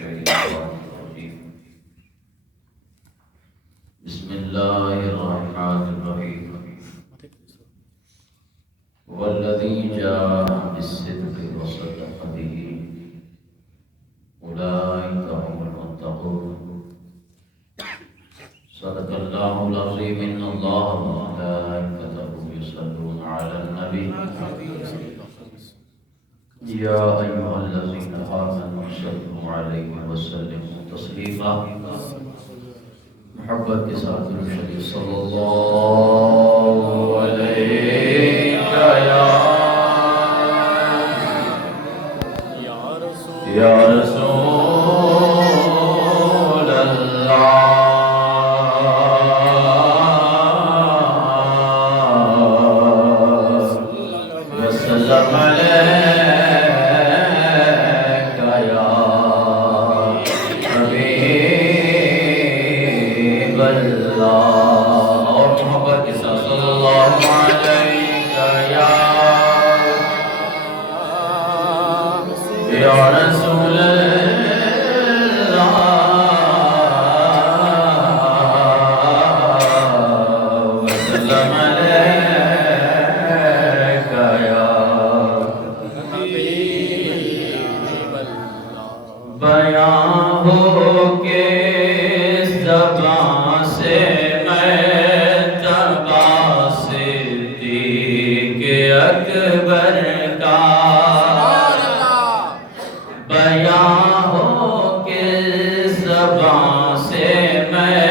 الشيطان الرجيم بسم الله الرحمن الرحيم والذي جاء بالصدق وصدق به أولئك هم المتقون صدق الله العظيم إن الله وملائكته يصلون على النبي يا أيها الذين آمنوا صلوا عليه وسلموا تسليما محبت کے ساتھ درود صلی اللہ علیہ یا رسول اللہ وسلم علیک یا حبیب اللہ اور محبت کے ساتھ صلی اللہ علیک یا رسول اللہ وسلم علیک یا بیان ہو کے زبان سے میں تبا صدیق اکبر کا بیان ہو کے زبان سے میں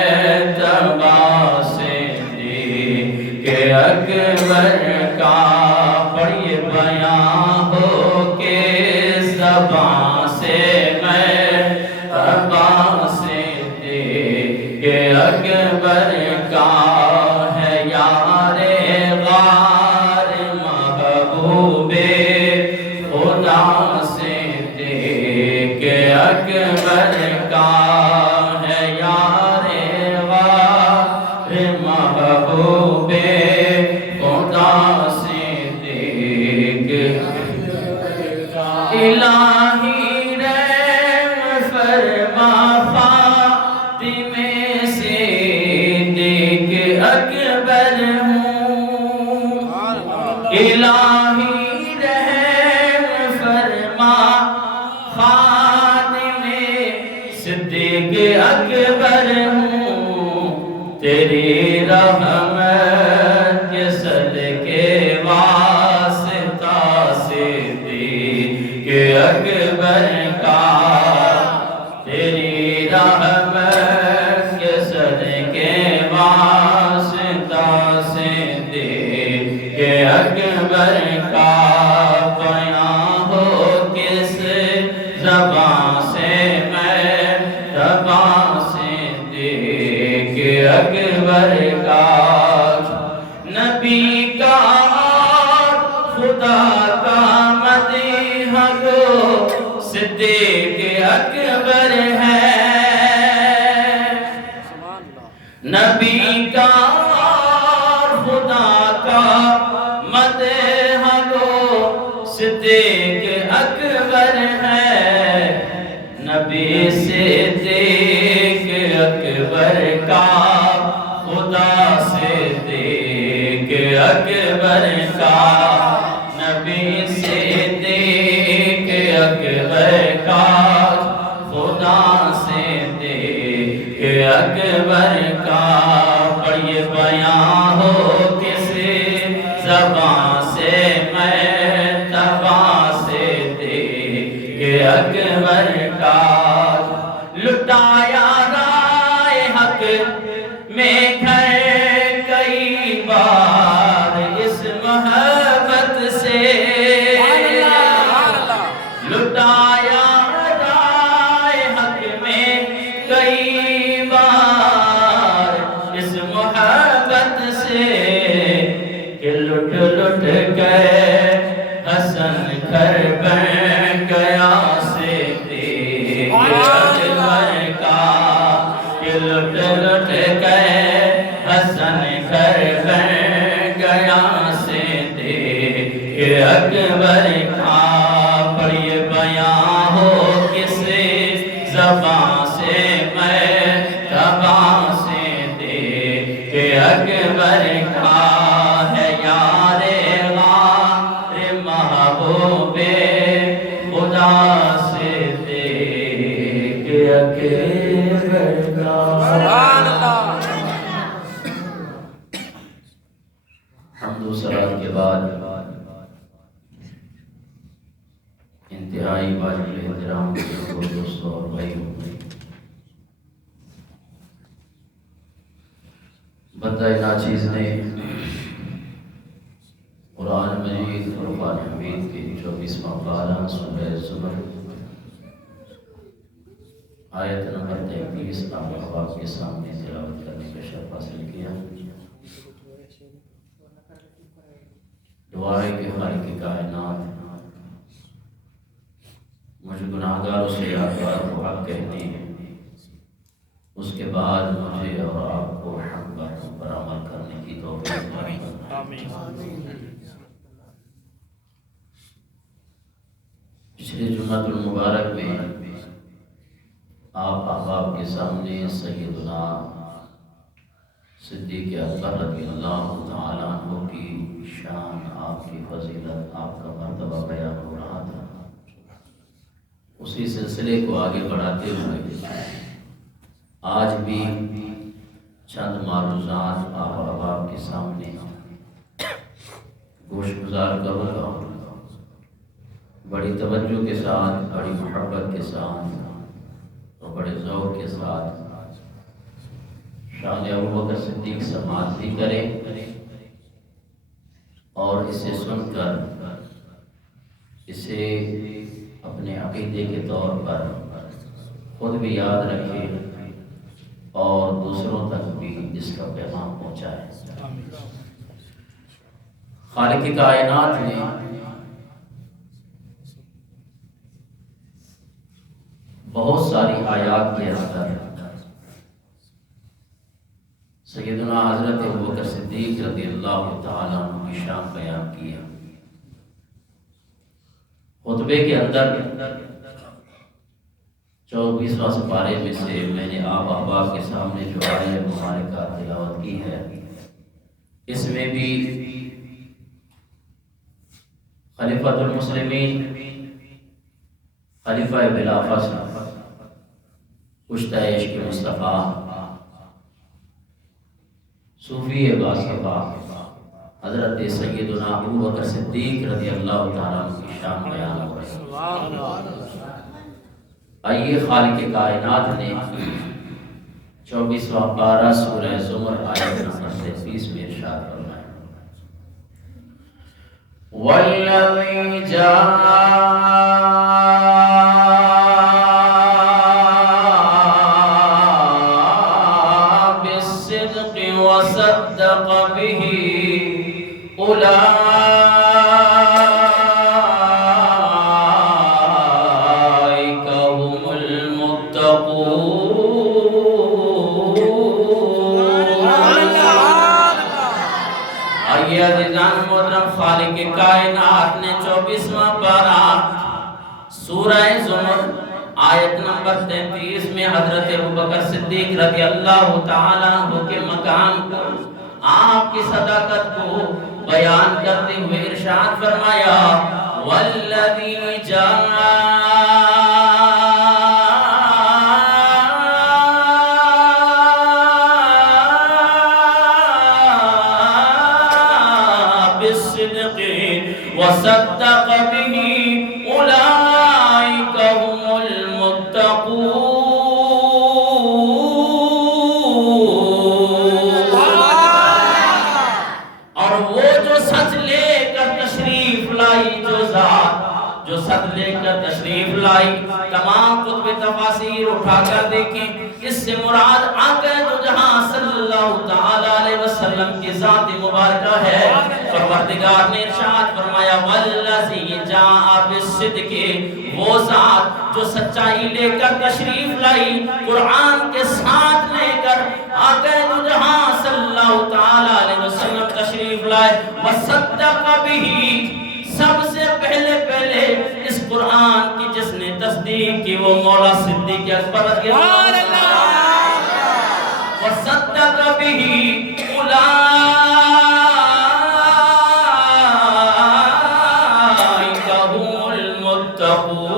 تبا صدیق اکبر کا پڑھیے بیان ہو کے زبان سے اکبر کا ہے یار غار محبوب خدا صدیق اکبر کا ہے یار غار محبوب خدا صدیق الہی رحم فرما اکبر ہوں الہی رحم فرما خادم صدیق اکبر ہوں تیری رحمت کے صدقے واسطہ صدیق اکبر کا تیری رحمت کے صدقے اکبر کا بیان ہو کس زبان سے میں زبان صدیق اکبر کا نبی کا خدا کا مدیح گو صدیق اکبر ہے نبی کا خدا کا مدیح گو صدیق اکبر ہے نبی صدیق اکبر کا خدا صدیق اکبر کا نبی صدیق اکبر کا خدا صدیق اکبر کا پڑھیے بیان ہو کسی زبان سے میں تبا صدیق اکبر کا لٹایا رائے حق میں گھر کئی بار اس محبت سے لٹایا رائے حق میں کئی بار اس محبت سے کہ لٹ لٹ گئے حسن گھر بن گیا صدیق اکبر کا کہ لٹ لٹ گئے حسن گھر بن گیا صدیق اکبر کا پڑھیے بیان ہو کس شباں سے میں تباں سے دیکھ اکبر کا ہے یار غار محبوب خدا سے دیکھ اکبر کا۔ سبحان اللہ۔ حمد و ثنا کے بعد انتہائی واجب احترام دوستوں اور بھائیوں، بندہ ناچیز نے قرآن مجید فرقان حمید کے 24واں پارہ سورہ زمر آیت نمبر 33 آپ احباب کے سامنے تلاوت کرنے کا شرف حاصل کیا۔ دعا ہے کہ خالق کائنات مجھے گناہگاروں سے یادگار کو حق کہتے ہیں، اس کے بعد مجھے اور آپ کو حق باتوں پر عمل کرنے کی توفیق فرمائے۔ پچھلے جمعۃ المبارک میں آپ احباب کے سامنے سیدنا صدیق اکبر رضی اللہ تعالیٰ عنہ کی شان، آپ کی فضیلت، آپ کا مرتبہ بیان ہو رہا تھا۔ اسی سلسلے کو آگے بڑھاتے ہوئے آج بھی چند معروضات آپ احباب کے سامنے گوش گزار کروں گا۔ بڑی توجہ کے ساتھ، بڑی محبت کے ساتھ اور بڑے ذوق کے ساتھ شان ابوبکر صدیق سماعت بھی کریں اور اسے سن کر اسے اپنے عقیدے کے طور پر خود بھی یاد رکھیں اور دوسروں تک بھی اس کا پیغام پہنچائے۔ خالق کائنات نے بہت ساری آیات کے اندر سیدنا حضرت ابوبکر صدیق رضی اللہ تعالیٰ عنہ کی شان بیان کی ہے۔ خطبے کے اندر 24واں سپارے میں سے میں نے آپ احباب کے سامنے جو آیت مبارکہ تلاوت کی ہے، اس میں بھی خلیفۃ المسلمین، خلیفہ بلا فصل، کشتہ عشق مصطفیٰ، صوفی باصفا حضرت سیدنا ابوبکر صدیق رضی اللہ تعالیٰ عنہ کی شان بیان ہو رہی ہے۔ آئیے خالق کائنات نے 24واں پارہ سورہ زمر آیت نمبر 33 میں ارشاد فرمایا، وَالَّذِي جَاءَ بِالصِّدْقِ وَصَدَّقَ بِهِ أُولَٰئِكَ خالق کائنات نے 24واں پارہ سورہ زمر آیت نمبر 33 میں حضرت ابوبکر صدیق رضی اللہ تعالیٰ عنہ کے مقام کو، آپ کی صداقت کو بیان کرتے ہوئے ارشاد فرمایا، والذی جاء وصدق به أولئك هم المتقون۔ اور وہ جو سچ لے کر تشریف لائی، جو ذات جو سچ لے کر تشریف لائی، تمام کتب تفاسیر اٹھا کر دیکھیں، اس سے مراد آقا دو جہاں صلی اللہ تعالیٰ علیہ وسلم کی ذات مبارکہ ہے۔ پروردگار نے ارشاد فرمایا، والذی جاء بالصدق، وہ ذات جو سچائی لے کر تشریف لائی، قرآن کے ساتھ لے کر آقا دو جہاں صلی اللہ تعالیٰ علیہ وسلم تشریف لائے، وصدق بہ، سب سے پہلے اس قرآن کی جس نے تصدیق کی وہ مولا صدیق اکبر رضی اللہ عنہ وصدق به اولئک هم المتقون.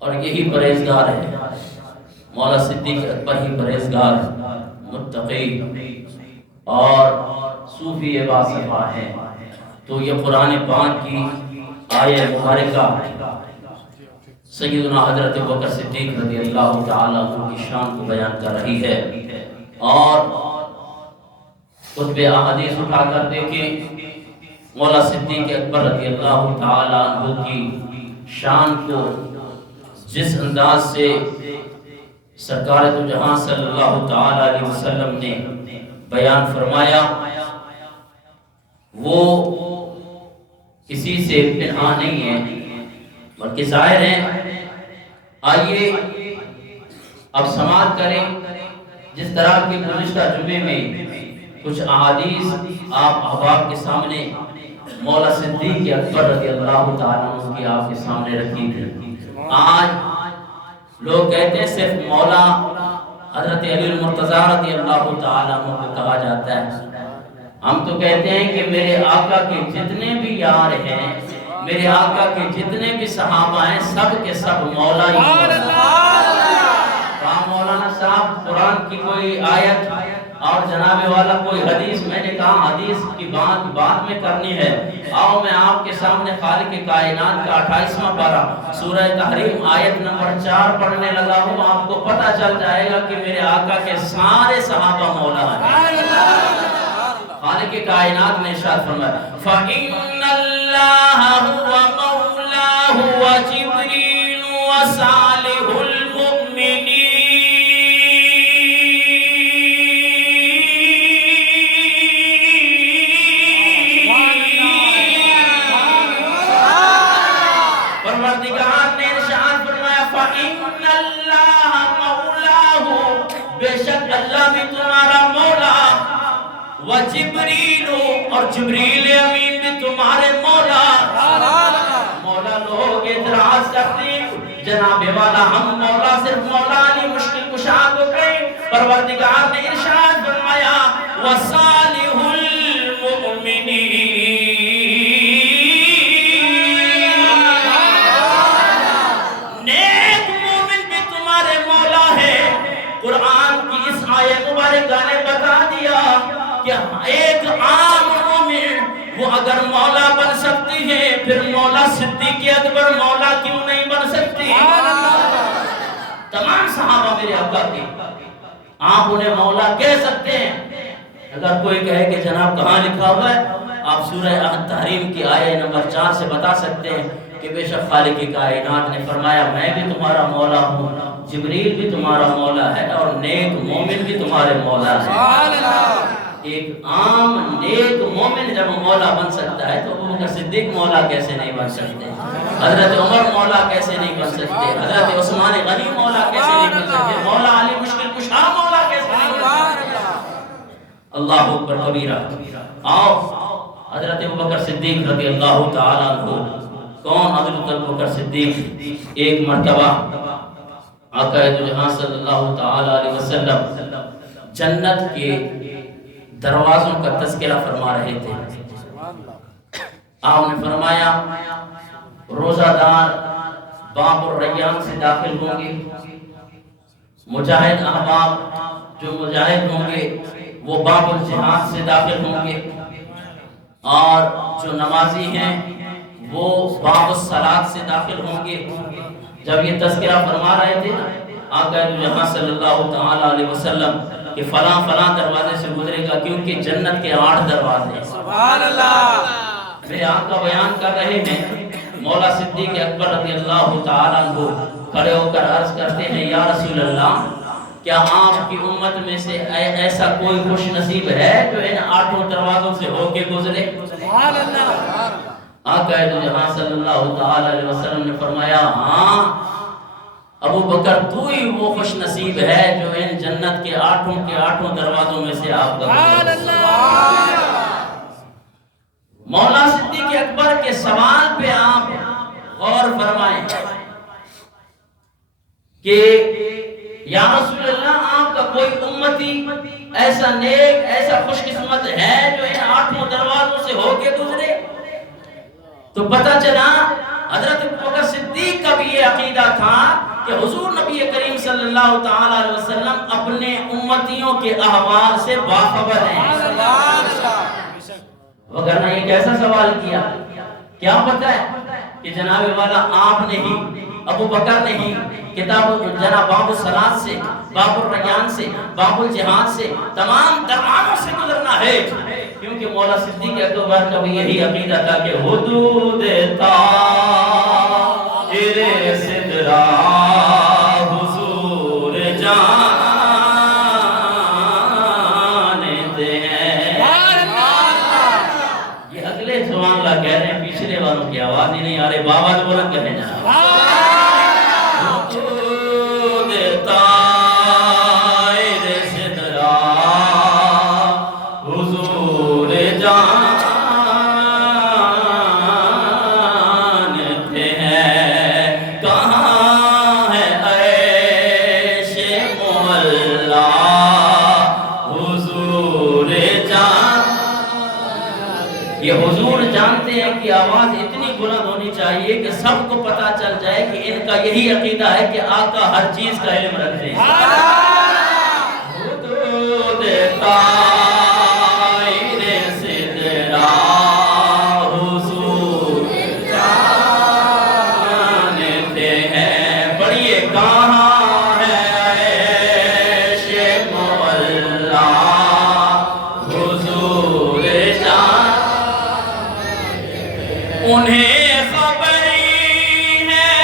اور یہی پرہیزگار ہے، مولا صدیق اکبر ہی پرہیزگار متقی اور صوفی باصفا ہے. تو یہ قرآن پاک کی آیہ مبارکہ سیدنا حضرت ابوبکر صدیق رضی اللہ تعالی عنہ کی شان کو بیان کر رہی ہے. اور خطبہ احادیث اٹھا کر دیکھیں، مولا صدیق اکبر رضی اللہ تعالی عنہ کی شان کو جس انداز سے سرکار دو جہاں صلی اللہ تعالی علیہ وسلم نے بیان فرمایا وہ کسی سے پنہاں نہیں ہے بلکہ ظاہر ہے. آئیے اب سماعت کریں جس طرح کی گزشتہ جمعے میں کچھ احادیث آپ احباب کے سامنے مولا صدیق اکبر رضی اللہ تعالیٰ عنہ کی آپ کے سامنے رکھی تھی. آج لوگ کہتے ہیں صرف مولا حضرت علی المرتضیٰ رضی اللہ تعالیٰ عنہ کو کہا جاتا ہے. ہم تو کہتے ہیں کہ میرے آقا کے جتنے بھی یار ہیں، میرے آقا کے جتنے بھی صحابہ ہیں، سب کے سب مولا ہی کہا. مولانا صاحب قرآن کی کوئی آیت اور جناب والا کوئی حدیث، میں نے کہا حدیث کی بات بعد میں کرنی ہے. آؤ میں آپ کے سامنے خالق کائنات کا 28واں پارہ سورہ تحریم آیت نمبر 4 پڑھنے لگا ہوں. آپ کو پتہ چل جائے گا کہ میرے آقا کے سارے صحابہ مولا ہیں. خالق کائنات نے ارشاد فرمایا فَإِنَّ اللَّهَ هُوَ مَوْلَاهُ وَجِبْرِيلُ وَصَالِحُ الْمُؤْمِنِينَ. پروردگار نے ارشاد فرمایا فَإِنَّ اللَّهَ مَوْلَاهُ، بے شک اللہ بھی تمہارا مولا، وجبریل اور جبریل امین بھی تمہارے مولا. مولا لوگ اعتراض کرتے ہیں جناب والا ہم مولا صرف مولا علی مشکل کشا کو کہیں. پروردگار نے ارشاد فرمایا وصالح المؤمنین، نیک مومن بھی تمہارے مولا ہے. قرآن کی اس آیہ مبارکہ نے بتا دیا کہ ایک عام مومن وہ اگر مولا بن سکتی ہے پھر مولا صدیق اکبر مولا کیوں نہیں بن سکتی؟ تمام صحابہ میرے آقا کے آپ انہیں مولا کہہ سکتے ہیں. اگر کوئی کہے کہ جناب کہاں لکھا ہوا ہے، آپ سورہ تحریم کی آیہ نمبر 4 سے بتا سکتے ہیں کہ بے شک خالق کائنات نے فرمایا میں بھی تمہارا مولا ہوں، جبریل بھی تمہارا مولا ہے اور نیک مومن بھی تمہارے مولا ہے. ایک عام نیک مومن جب مولا بن سکتا ہے تو ابوبکر صدیق مولا کیسے نہیں بن سکتے؟ حضرت عمر مولا کیسے نہیں بن سکتے؟ حضرت عثمان غنی مولا کیسے نہیں بن سکتے؟ مولا علی مشکل کشا مولا کیسے نہیں بن سکتے؟ اللہ اکبر کبیرہ. آؤ حضرت ابوبکر صدیق رضی اللہ تعالیٰ عنہ. کون حضرت ابوبکر صدیق؟ ایک مرتبہ آقا دو جہاں صلی اللہ تعالیٰ علیہ وسلم جنت کے دروازوں کا تذکرہ فرما رہے تھے. آپ نے فرمایا روزہ دار باب الریان سے داخل ہوں گے، مجاہد احباب جو مجاہد ہوں گے وہ باب الجہاد سے داخل ہوں گے، اور جو نمازی ہیں وہ باب الصلاۃ سے داخل ہوں گے. جب یہ تذکرہ فرما رہے تھے آقا جہاں صلی اللہ تعالی علیہ وسلم کہ فلاں فلاں دروازے سے گزرے گا، کیونکہ جنت کے 8 دروازے ہیں. سبحان اللہ. میرے آقا بیان کر رہے ہیں، مولا صدیق اکبر رضی اللہ تعالی عنہ کھڑے ہو کر عرض کرتے ہیں یا رسول اللہ کیا آپ کی امت میں سے ایسا کوئی خوش نصیب ہے جو ان 8 دروازوں سے ہو کے گزرے؟ سبحان اللہ. آقا جہاں صلی اللہ تعالی علیہ وسلم نے فرمایا ہاں ابو بکر تو ہی وہ خوش نصیب ہے جو ان جنت کے 8 دروازوں میں سے آپ کا. مولا صدیق اکبر کے سوال پہ آپ غور فرمائیں کہ یا رسول اللہ آپ کا کوئی امتی ایسا نیک ایسا خوش قسمت ہے جو ان 8 دروازوں سے ہو کے گزرے؟ تو پتہ چلا حضرت ابوبکر صدیق کا بھی یہ عقیدہ تھا کہ حضور نبی کریم صلی اللہ تعالی علیہ وسلم اپنے امتیوں کے احوال سے باخبر ہیں. وگرنہ یہ کیسا سوال کیا؟ کیا پتہ ہے کہ جناب والا آپ نے ہی ابو بکر نے ہی کتاب جناب باب الصلاۃ سے باب الریان سے باب الجہاد سے تمام دروازوں سے گزرنا ہے، کیونکہ مولا صدیق اکبر کا بھی یہی عقیدہ تھا کہ حدود طاہر صدرا حضور جانتے ہیں. یہ اگلے سبحان اللہ کہہ رہے ہیں، پچھلے والوں کی آواز ہی نہیں آ رہی. بابا تو بلند کہنے جا کی آواز اتنی بلند ہونی چاہیے کہ سب کو پتا چل جائے کہ ان کا یہی عقیدہ ہے کہ آقا ہر چیز کا علم رکھتے ہیں. حدود طاہر صدرا حضور جانتے ہیں. پڑھیے کہاں ہے عیش مولا حضور انہیں خبری ہے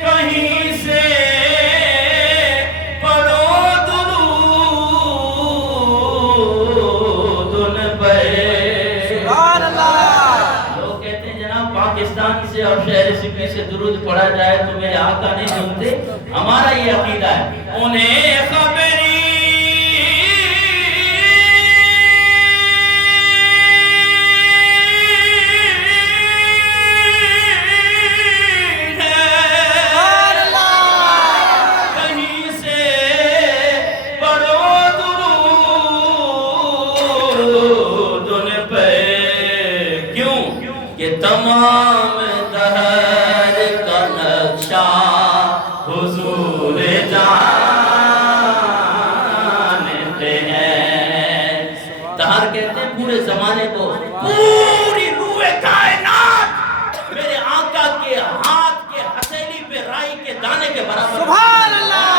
کہیں سے پڑھو درود ان پر. سبحان اللہ. لوگ کہتے ہیں جناب پاکستان سے اور شہر سپی سے درود پڑھا جائے تو میرے آقا نہیں سنتے. ہمارا یہ عقیدہ ہے انہیں خبری تمام دہر کا نقشہ حضور جانتے ہیں. دہر کہتے ہیں پورے زمانے کو، پوری روح کائنات میرے آقا کے ہاتھ کے ہتھیلی پہ رائی کے دانے کے برابر. سبحان اللہ.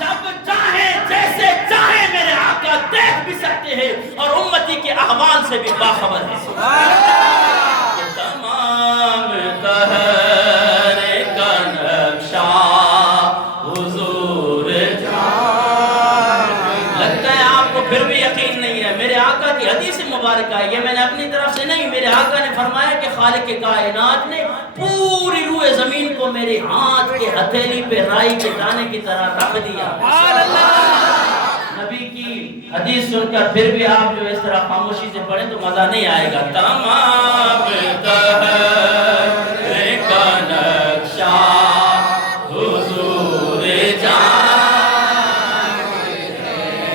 جب چاہے جیسے چاہے میرے آقا دیکھ بھی سکتے ہیں اور امتی کے احوال سے بھی باخبر ہے. سبحان اللہ. دہر کا نقشہ حضور لگتا ہے آپ کو پھر بھی یقین نہیں ہے. میرے آقا کی حدیث مبارکہ ہے، یہ میں نے اپنی طرف سے نہیں، میرے آقا نے فرمایا کہ خالق کائنات نے پوری روح زمین کو میرے ہاتھ کے ہتھیلی پہ رائی کے دانے کی طرح رکھ دیا. نبی کی حدیث سن کر پھر بھی آپ جو اس طرح خاموشی سے پڑھیں تو مزہ نہیں آئے گا. تمام دہر کا نقشہ حضور جانتے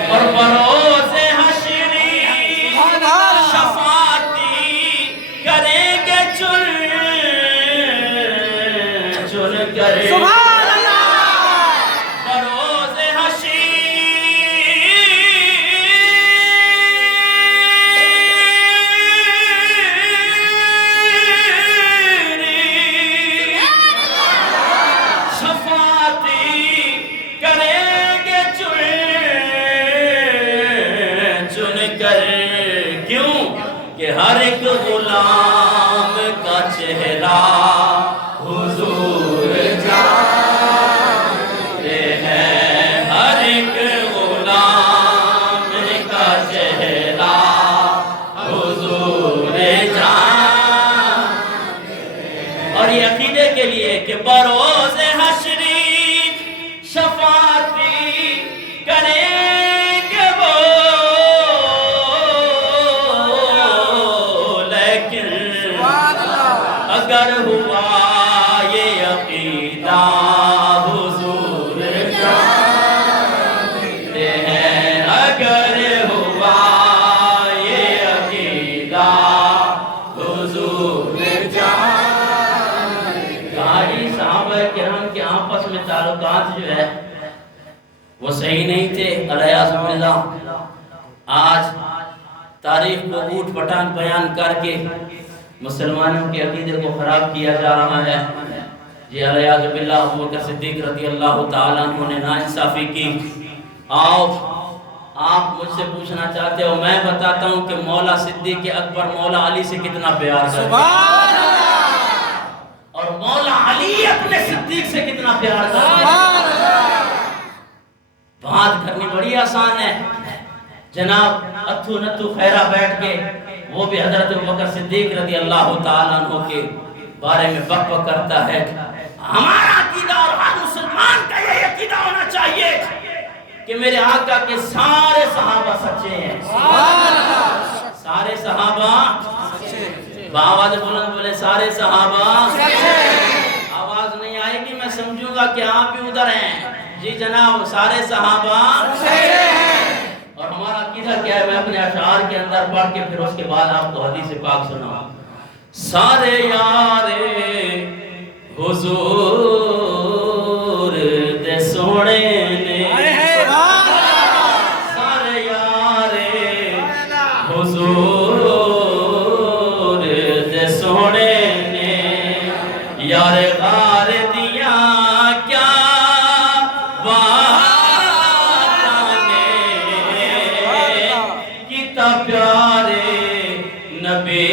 اور بروز حشری شفاعتی کریں گے چن چن کر. ہر ایک غلام کا چہرہ حضور جانتے ہیں. ہر ایک غلام کا چہرہ حضور جانتے ہیں. اور یہ عقیدے کے لیے کہ بروز حشری شفاعتی کریں گے وہ ہوا یہ عقیدہ حضور جانتے ہیں، اگر ہوا یہ عقیدہ حضور جانتے۔ صحابہ کرام کے آپس میں تعلقات جو ہے وہ صحیح نہیں تھے، علیہ باللہ۔ آج تاریخ کو اوٹ پٹانگ بیان کر کے مسلمانوں کے عقیدے کو خراب کیا جا رہا ہے۔ یہ علیہ باللہ ابو بکر صدیق رضی اللہ تعالیٰ عنہ نے ناانصافی کی۔ آؤ آپ مجھ سے پوچھنا چاہتے ہو، میں بتاتا ہوں کہ مولا صدیق اکبر مولا علی سے کتنا پیار کرتے ہیں، اور مولا علی اپنے صدیق سے کتنا پیار کرتے ہیں۔ بات کرنی بڑی آسان ہے، جناب اتھو نتھو خیرہ بیٹھ کے وہ بھی حضرت ابوبکر صدیق رضی اللہ تعالیٰ عنہ کے بارے میں بک بک کرتا ہے۔ ہمارا عقیدہ اور ہر مسلمان کا یہ عقیدہ ہونا چاہیے کہ میرے آقا کے سارے صحابہ سچے ہیں، سارے صحابہ بآواز بلند بولے سارے صحابہ آواز نہیں آئے گی، میں سمجھوں گا کہ آپ بھی ادھر ہیں۔ جی جناب سارے صحابہ، اور ہمارا عقیدہ کیا ہے میں اپنے اشعار کے اندر پڑھ کے پھر اس کے بعد آپ کو حدیث پاک سناؤں۔ سارے یار حضور دے سونے نے، سارے یار حضور دے سونے نے، یار غار دیا کیا پیارے نبی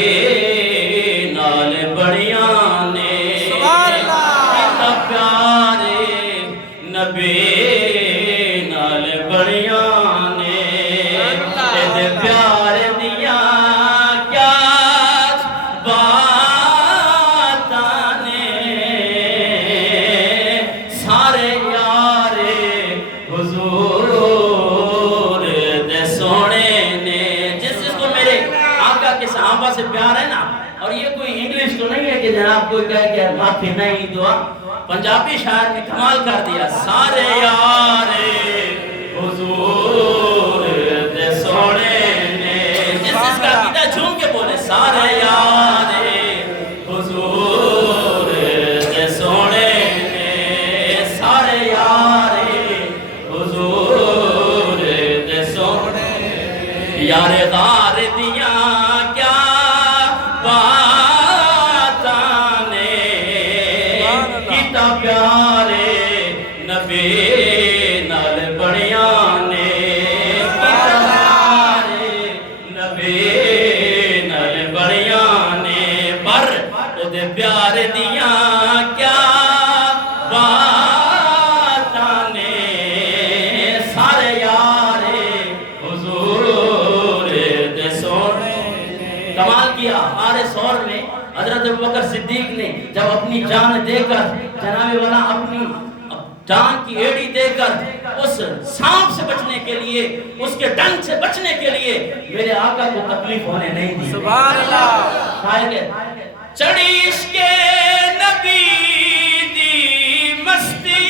نال بڑیاں نے، پیارے نبی نال بڑیاں نے، پیار دیا کیا باتاں نے، سارے یار حضور دے سونے نے۔ صحابہ سے پیار ہے نا، اور یہ کوئی انگلش تو نہیں ہے کہ جناب کوئی کہے کہ معافی نہیں دعا، پنجابی شاعر نے کمال کر دیا۔ سارے یار حضور دے سونے نے، جس کا عقیدہ جھوم کے بولے سارے یار حضور دے سونے نے، سارے یار حضور دے سونے، یار غار دیا پیارے نبی نال بڑیاں نے، پیارے نبی نال بڑیاں نے، پر او دے پیار دیاں کیا باتاں نے، سارے یار حضور دے سونے۔ کمال کیا ہمارے سور میں حضرت ابوبکر صدیق نے جب اپنی جان دے کر جناب والا اپنی جان کی ایڑی دے کر اس سانپ سے بچنے کے لیے، اس کے ڈنگ سے بچنے کے لیے میرے آقا کو تکلیف ہونے نہیں دی۔ سبحان اللہ۔ چڑھی عشق نبی دی مستی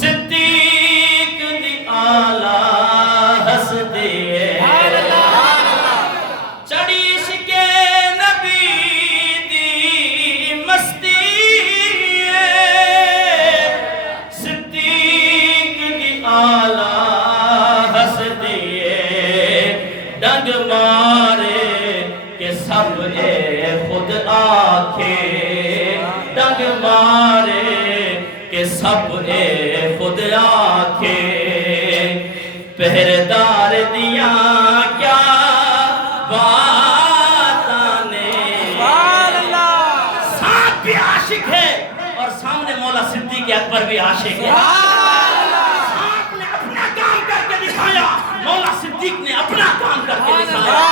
صدیق دی آلہ ہستی، ڈنگ مارے کہ سب اے خود آکھے، ڈنگ مارے کہ سب اے خود آکھے، پہردار دیاں کیا باتاں نے۔ سانپ بھی عاشق ہے اور سامنے مولا صدیق اکبر بھی عاشق ہے۔ سانپ نے اپنا کام کر کے دکھایا، مولا صدیق نے اپنا کام کر کے دکھایا۔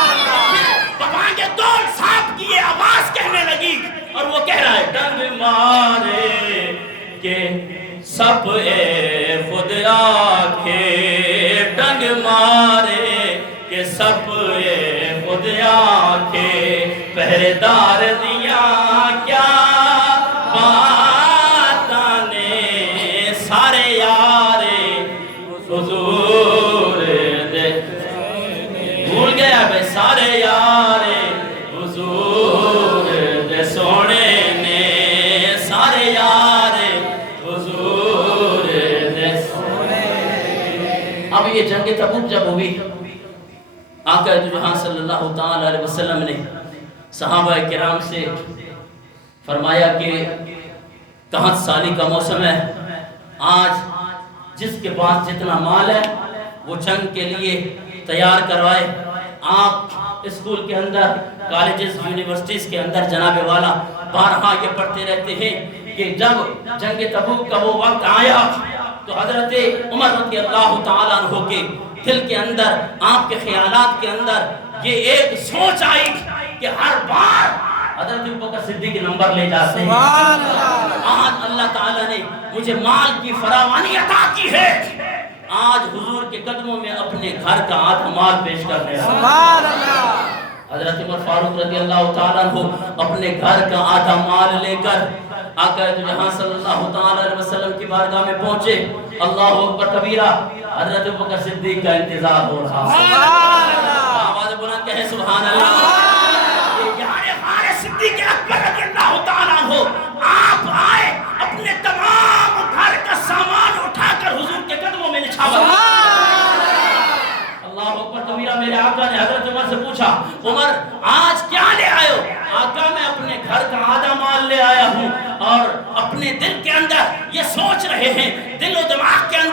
پتانگے دوڑ سانپ کی یہ آواز کہنے لگی اور وہ کہہ رہا ہے ڈنگ مارے کہ سب اے خود آکھے، ڈنگ مارے کہ سب اے خود آکھے، سردار دیا کیا باتاں نے سارے یار حضور دے بھول گیا بھائی سارے یار حضور دے سونے نے سارے یار حضور دے سونے. اب یہ جنگ تبوک جب ہوئی آقا دو جہاں صلی اللہ تعالی علیہ وسلم نے صحابہ کرام سے فرمایا کہ قحط سالی کا موسم ہے، آج جس کے پاس جتنا مال ہے وہ جنگ کے لیے تیار کروائے. آپ اسکول کے اندر کالجز یونیورسٹیز کے اندر جناب والا بارہا یہ پڑھتے رہتے ہیں کہ جب جنگ تبوک کا وہ وقت آیا تو حضرت عمر رضی اللہ تعالیٰ عنہ کے دل کے اندر، آپ کے خیالات کے اندر یہ ایک سوچ آئی کہ ہر بار حضرت ابوبکر صدیق نمبر لے جاتے ہیں. آج اللہ تعالیٰ نے مجھے مال کی فراوانی عطا کی ہے، آج حضور کے قدموں میں اپنے گھر کا آدھا مال پیش کر رہے ہیں. حضرت عمر فاروق رضی اللہ تعالیٰ عنہ اپنے گھر کا آدھا مال لے کر آقا دو جہاں صلی اللہ تعالیٰ علیہ وسلم کی بارگاہ میں پہنچے. اللہ اکبر کبیرہ، حضرت ابوبکر صدیق کا انتظار ہو رہا ہے. آواز بلند کہیں سبحان اللہ. صدیق اکبر رضی اللہ تعالیٰ عنہ آپ آئے، اپنے تمام گھر کا سامان اٹھا کر حضور کے قدموں میں نچھاور. اللہ اکبر کبیرہ. میرے آقا نے حضرت عمر سے پوچھا، عمر آج کیا لے آئے ہو؟ آقا میں اپنے گھر کا آدھا مال لے آیا ہوں. اور اپنے دل کے اندر یہ سوچ رہے ہیں، دل و دماغ کے اندر